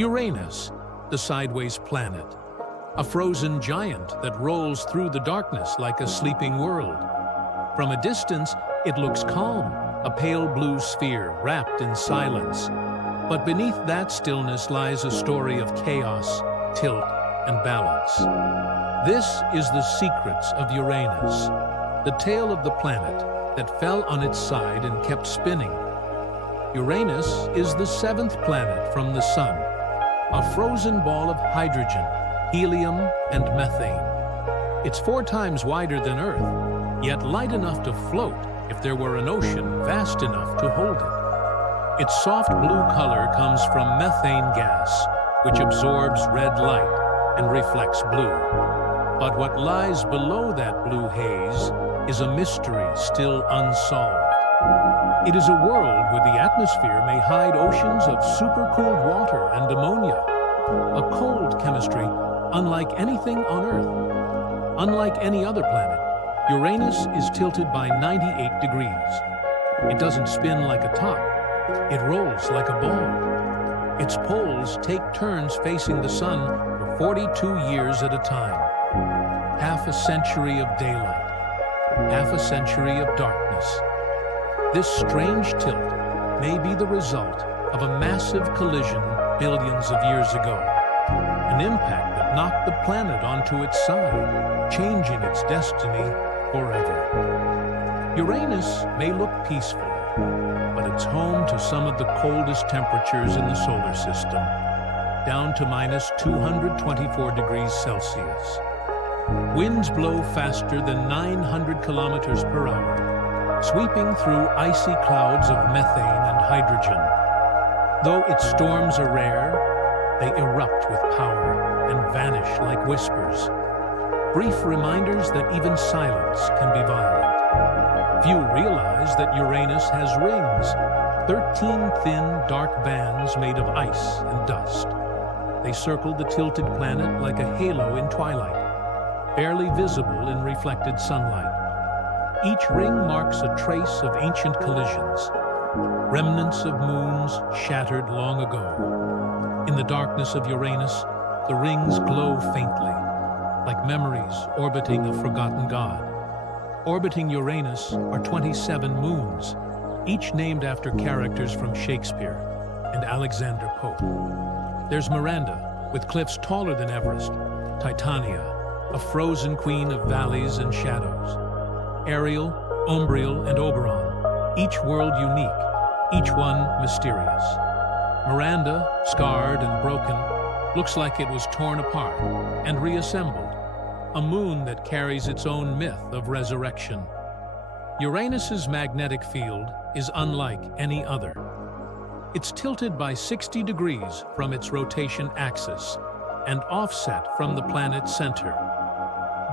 Uranus, the sideways planet, a frozen giant that rolls through the darkness like a sleeping world. From a distance, it looks calm, a pale blue sphere wrapped in silence. But beneath that stillness lies a story of chaos, tilt, and balance. This is the secrets of Uranus, the tale of the planet that fell on its side and kept spinning. Uranus is the seventh planet from the Sun, a frozen ball of hydrogen, helium, and methane. It's 4 times wider than Earth, yet light enough to float if there were an ocean vast enough to hold it. Its soft blue color comes from methane gas, which absorbs red light and reflects blue. But what lies below that blue haze is a mystery still unsolved. It is a world where the atmosphere may hide oceans of supercooled water and ammonia, a cold chemistry unlike anything on Earth. Unlike any other planet, Uranus is tilted by 98 degrees. It doesn't spin like a top, it rolls like a ball. Its poles take turns facing the sun for 42 years at a time. Half a century of daylight, half a century of darkness. This strange tilt may be the result of a massive collision billions of years ago, an impact that knocked the planet onto its side, changing its destiny forever. Uranus may look peaceful, but it's home to some of the coldest temperatures in the solar system, down to minus 224 degrees Celsius. Winds blow faster than 900 kilometers per hour, sweeping through icy clouds of methane and hydrogen. Though its storms are rare, they erupt with power and vanish like whispers. Brief reminders that even silence can be violent. Few realize that Uranus has rings, 13 thin, dark bands made of ice and dust. They circle the tilted planet like a halo in twilight, barely visible in reflected sunlight. Each ring marks a trace of ancient collisions, remnants of moons shattered long ago. In the darkness of Uranus, the rings glow faintly, like memories orbiting a forgotten god. Orbiting Uranus are 27 moons, each named after characters from Shakespeare and Alexander Pope. There's Miranda, with cliffs taller than Everest, Titania, a frozen queen of valleys and shadows, Ariel, Umbriel, and Oberon, each world unique, each one mysterious. Miranda, scarred and broken, looks like it was torn apart and reassembled, a moon that carries its own myth of resurrection. Uranus's magnetic field is unlike any other. It's tilted by 60 degrees from its rotation axis and offset from the planet's center.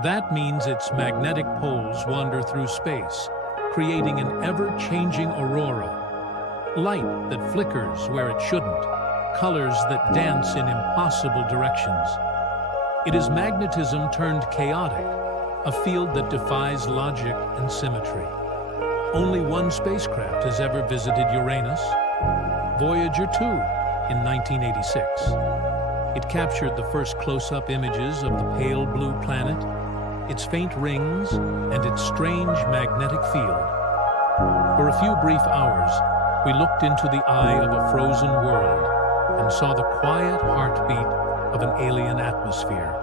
That means its magnetic poles wander through space, creating an ever-changing aurora. Light that flickers where it shouldn't, colors that dance in impossible directions. It is magnetism turned chaotic, a field that defies logic and symmetry. Only one spacecraft has ever visited Uranus, Voyager 2, in 1986. It captured the first close-up images of the pale blue planet, its faint rings, and its strange magnetic field. For a few brief hours, we looked into the eye of a frozen world and saw the quiet heartbeat of an alien atmosphere.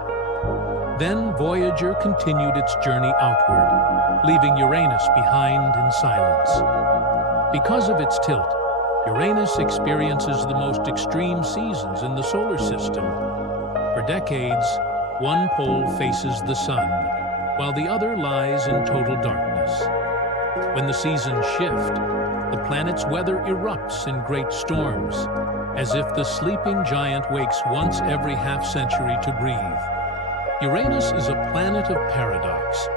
Then Voyager continued its journey outward, leaving Uranus behind in silence. Because of its tilt, Uranus experiences the most extreme seasons in the solar system. For decades, one pole faces the sun, while the other lies in total darkness. When the seasons shift, the planet's weather erupts in great storms, as if the sleeping giant wakes once every half-century to breathe. Uranus is a planet of paradox,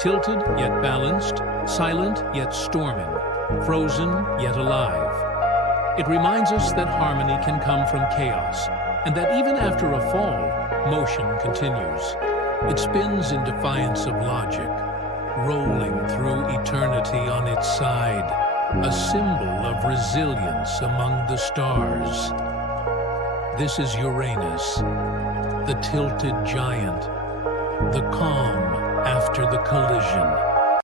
tilted yet balanced, silent yet storming, frozen yet alive. It reminds us that harmony can come from chaos, and that even after a fall, motion continues. It spins in defiance of logic, rolling through eternity on its side, a symbol of resilience among the stars. This is Uranus, the tilted giant, the calm after the collision.